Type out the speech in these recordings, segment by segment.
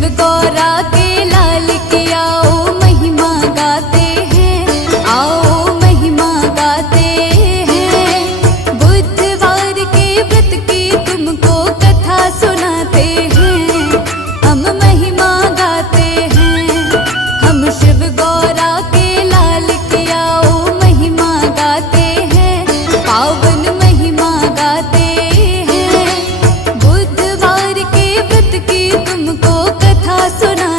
शिव गौरा के लाल की आओ महिमा गाते हैं, आओ महिमा गाते हैं। बुधवार के व्रत की तुमको कथा सुनाते हैं, हम महिमा गाते हैं। हम शिव गौरा के लाल की आओ महिमा गाते हैं, पावन महिमा गाते हैं। बुधवार के व्रत की तुमको कथा सुना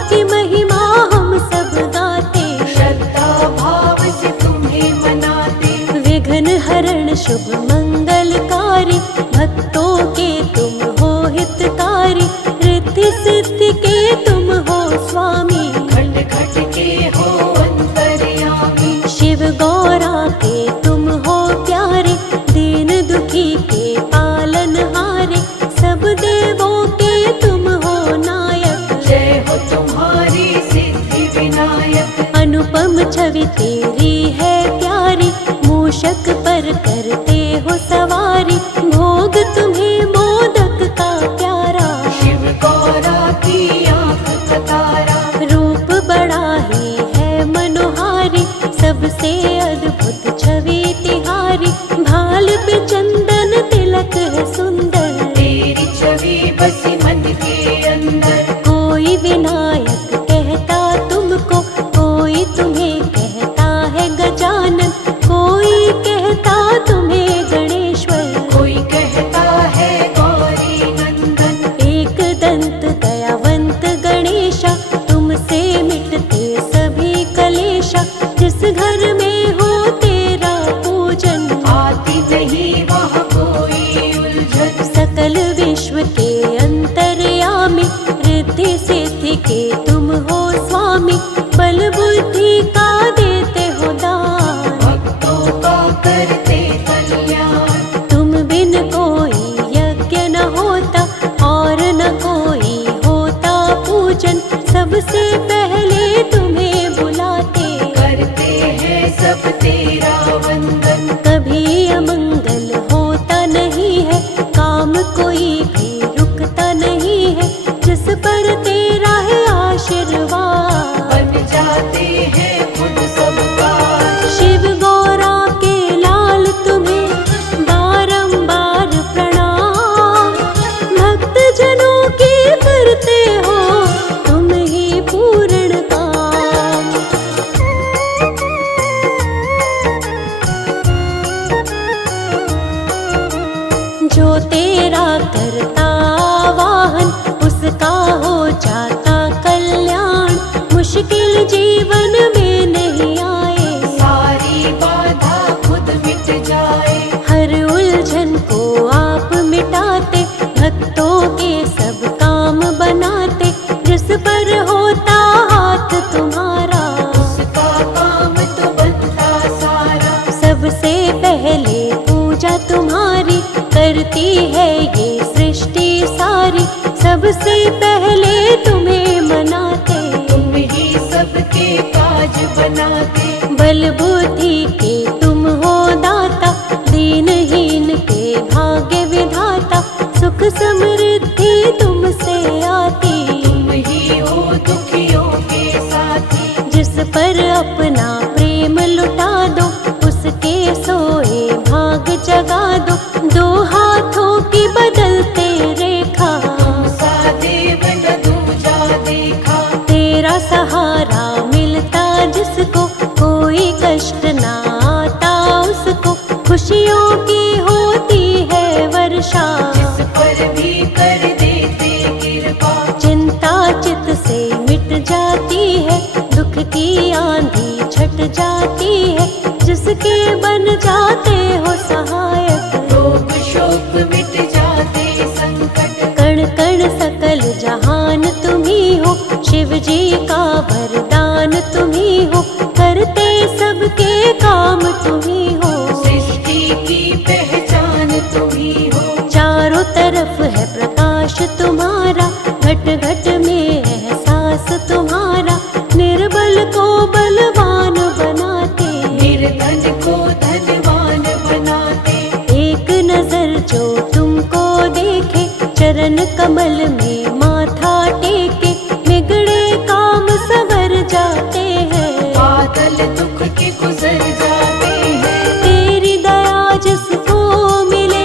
की महिमा हम सब गाते, श्रद्धा भाव से तुम्हें मनाते। विघ्न हरण शुभ मंगलकारी, भक्तों के तुम हो हितकारी, रिद्धि सिद्धि के तुम हो स्वामी, खट खट के हो अंतर्यामी। शिव गौरा के तुम हो प्यारे, दीन दुखी के पालनहारे, सब देवों के तुम हो नायक, जय हो तुम्हारी सिद्धि विनायक। अनुपम छवि तेरी है प्यारी, मूषक पर करते हो सवारी, भोग तुम्हें मोदक का प्यारा, शिव गौरा की आंख का तारा। रूप बड़ा ही है मनोहारी, सबसे अद्भुत छवि तिहारी, भाल पे चंदन तिलक है सुंदर, तेरी छवि बसी मन के अंदर। कोई विनायक कहता तुमको, कोई तुम्हें कहता है गजानन, कोई कहता तुम्हें गणेश्वर, कोई कहता है गौरी नंदन। एक दंत दयावंत गणेशा, तुमसे मिटते सभी कलेशा, जिस घर में हो तेरा पूजन, आती नहीं वहाँ कोई उलझन। सकल विश्व के अंतर्यामी, रिद्धि सिद्धि के तुम हो स्वामी, बल बुद्धि का देते हो दान, भक्तों का करते कल्याण। तुम बिन कोई यज्ञ न होता, और न कोई होता पूजन, सबसे पहले तुम्हें बुलाते, करते हैं सब तेरा वंदन। कभी अमंगल होता नहीं है, काम कोई भी रुकता नहीं है, जिस पर तेरा है आशीर्वाद, बन जाते हैं खुद सब पार। शिव गौरा के लाल तुम्हें बारंबार प्रणाम, भक्त जनों की करते हो तुम ही पूर्ण काम। जो तेरा करता वाहन, उसका हो जाता कल्याण, मुश्किल जीवन में नहीं आए, सारी बाधा खुद मिट जाए। हर उलझन को आप मिटाते, भक्तों के सब काम बनाते, जिस पर होता हाथ तुम्हारा, उसका काम तो बनता सारा। सबसे पहले पूजा तुम्हारी, करती है ये सृष्टि सारी, सबसे पहले तुम्हें मनाते, तुम ही सबके काज बनाते। बल बुद्धि के तुम हो दाता, दीनहीन के भाग्य विधाता, सुख समृद्धि तुमसे आती, तुम ही हो दुखियों के साथी। जिस पर अपना प्रेम लुटा दो, उसके सोए भाग जगा दो, दो हाथों की बदलते रेखा, तुमसा देव न दूजा देखा। तेरा सहारा मिलता जिसको, कोई कष्ट ना आता उसको, खुशियों की होती है वर्षा, जिस पर भी कर देते कृपा। चिंता चित से मिट जाती है, दुख की आंधी छट जाती है, जिसके बन जाते हो सहायक, रोग शोक मिट जाते संकट। कण कण सकल जहान तुम ही हो, शिव जी का वरदान तुम ही हो, करते सबके काम तुम ही हो, सृष्टि की पहचान तुम ही हो। चारों तरफ है प्रकाश तुम्हारा, घट घट में एहसास तुम्हारा, निर्बल को बलवान बनाते, निर्धन को धनवान बनाते। एक नजर जो तुमको देखे, चरण कमल में माथा टेके, बिगड़े काम सवर जाते हैं, बादल दुख के गुजर जाते हैं। तेरी दया जिसको मिले,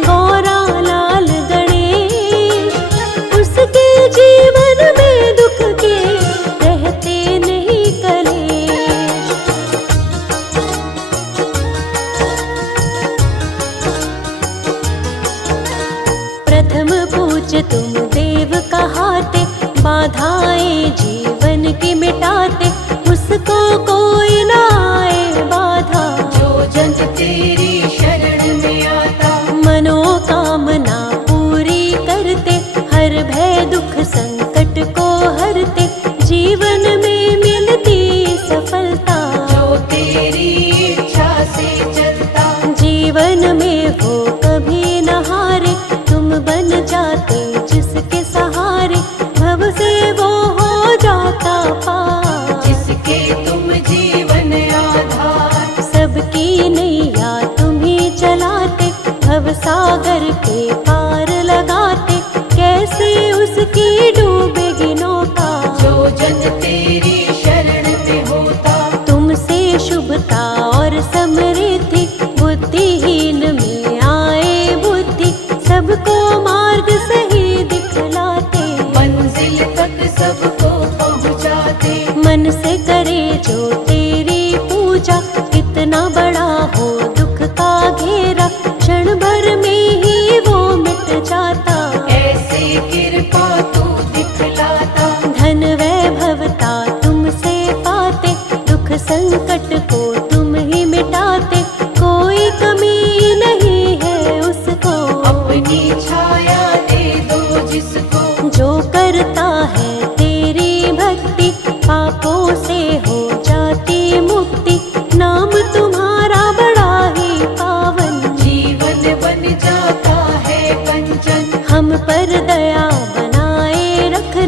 गौरा लाल गणेश, उसके जीवन में दुख के रहते नहीं कलेश। प्रथम पूज्य तुम देव कहाते, बाधाएं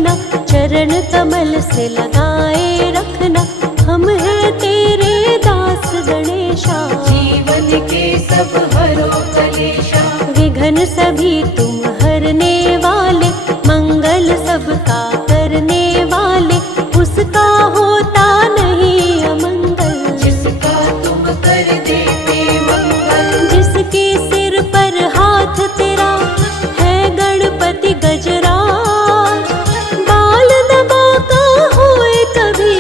रखना, चरण कमल से लगाए रखना। हम हैं तेरे दास गणेशा, जीवन के सब हरो कलेशा। विघ्न सभी तुम हरने वाले, मंगल सबका करने वाले। उसका होता नहीं अमंगल, जिसका तुम कर देते मंगल। जिसके सिर पर हाथ तेरा है गणपति गजराज। बाल दबा का होए कभी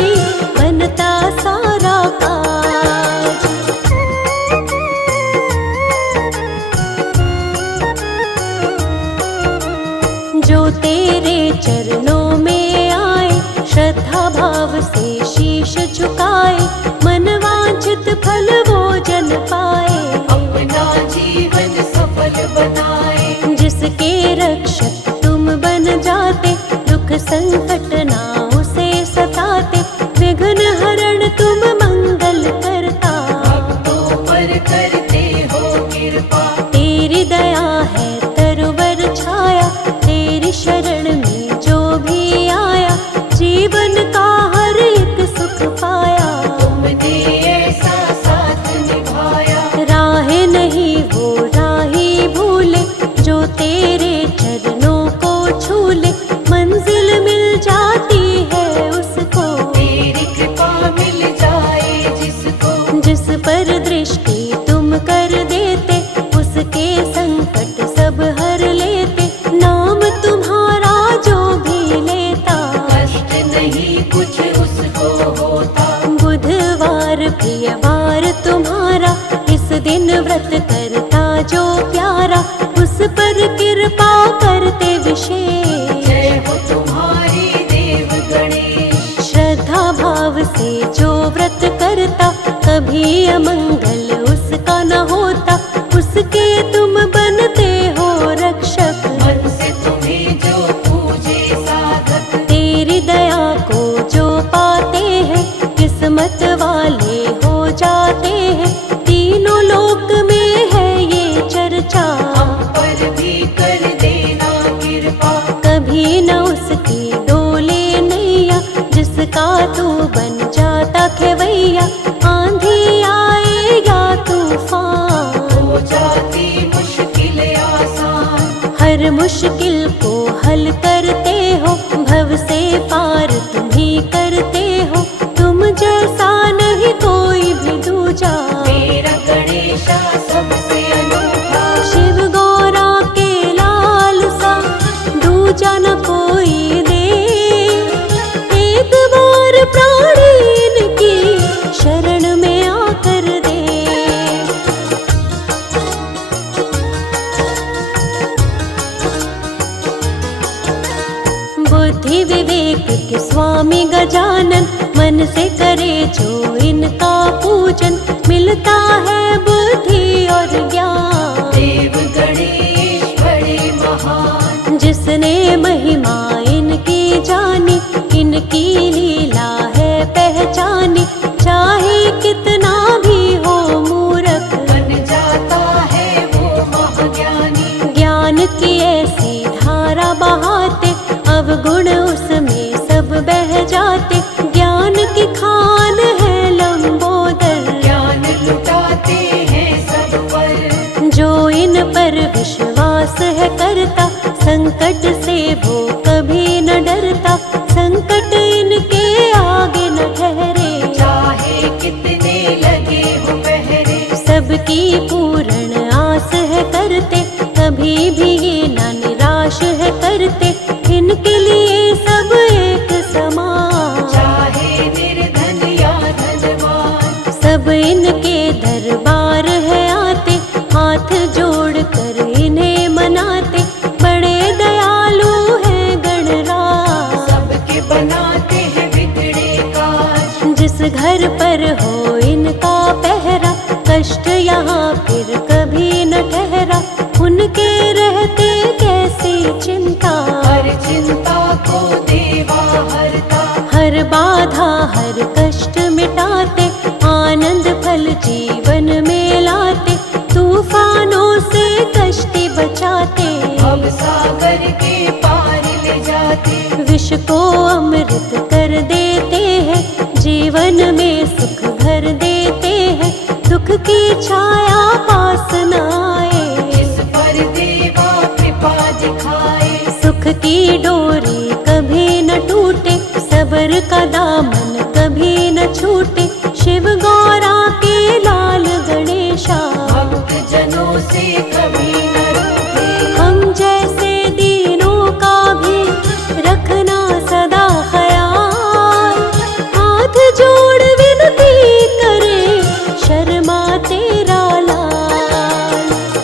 बनता सारा काज। जो तेरे चरणों में आए, श्रद्धा भाव से शीश झुकाए। मन वांछित फल वो जन पाए, अपना जीवन सफल बनाए। जिसके रक्षक तुम बन जाते, दुख संकट ना उसे सताते। विघ्न हरण तुम मंगल करता, भक्तों पर करते हो कृपा। तेरी दया है तरवर छाया, तेरी शरण में जो भी आया। जीवन का हर एक सुख पाया, तुमने ऐसा साथ निभाया। राह नहीं वो राही भूले, जो तेरे चरणों को छूले। मंजिल मिल जाती है उसको, तेरी कृपा मिल जाए जिसको। जिस पर दृष्टि तुम कर देते, उसके संकट सब हर लेते। नाम तुम्हारा जो भी लेता, कष्ट नहीं कुछ उसको होता। बुधवार प्रियवार तुम्हारा, इस दिन व्रत करता जो प्यारा। उस पर कृपा करते विशेष, जय हो तुम्हारी देव गणेश। श्रद्धा भाव से जो व्रत करता, कभी अमंगल उसका न होता। उसके तुम बनते हो रक्षक, मन से तुम्हें जो पूजे साधक। तेरी दया को जो पाते हैं, किस्मत वाले हो जाते हैं। तीनों लोक में है ये चर्चा, हम पर भी कर देना कृपा। कभी न उसकी डोले नैया, जिसका तू बन जाता खेवैया। आंधी आए या तूफान, हो जाती मुश्किल आसान। हर मुश्किल को हल करते हो, भव से पार तुम ही करते हो। तुम जैसा नहीं कोई भी दूजा, मेरा गणेशा सबसे अनूठा। शिव गौरा के लाल सा दूजा न कोई दे। एक बार प्राणी की शरण में आकर दे। बुद्धि विवेक के स्वामी गजानन, मन से करे जो इनका पूजन। मिलता है बुद्धि और ज्ञान, देव गणेश बड़े महान। जिसने महिमा इनकी जानी, इनकी लीला है पहचानी। चाहे कितना भी हो मूर्ख, बन जाता है वो महाज्ञानी। ज्ञान की ऐसी धारा बहाते, अवगुण उसमें सब बह जाते। ज्ञान की खान है लंबोदर, ज्ञान लुटाते हैं सब पर। जो इन पर विश्वास है करता, संकट से वो को अमृत कर देते हैं, जीवन में सुख भर देते हैं, दुख की छाया पास न आए। जिस पर देवा कृपा दिखाए, सुख की डोरी कभी न टूटे, सब्र का दामन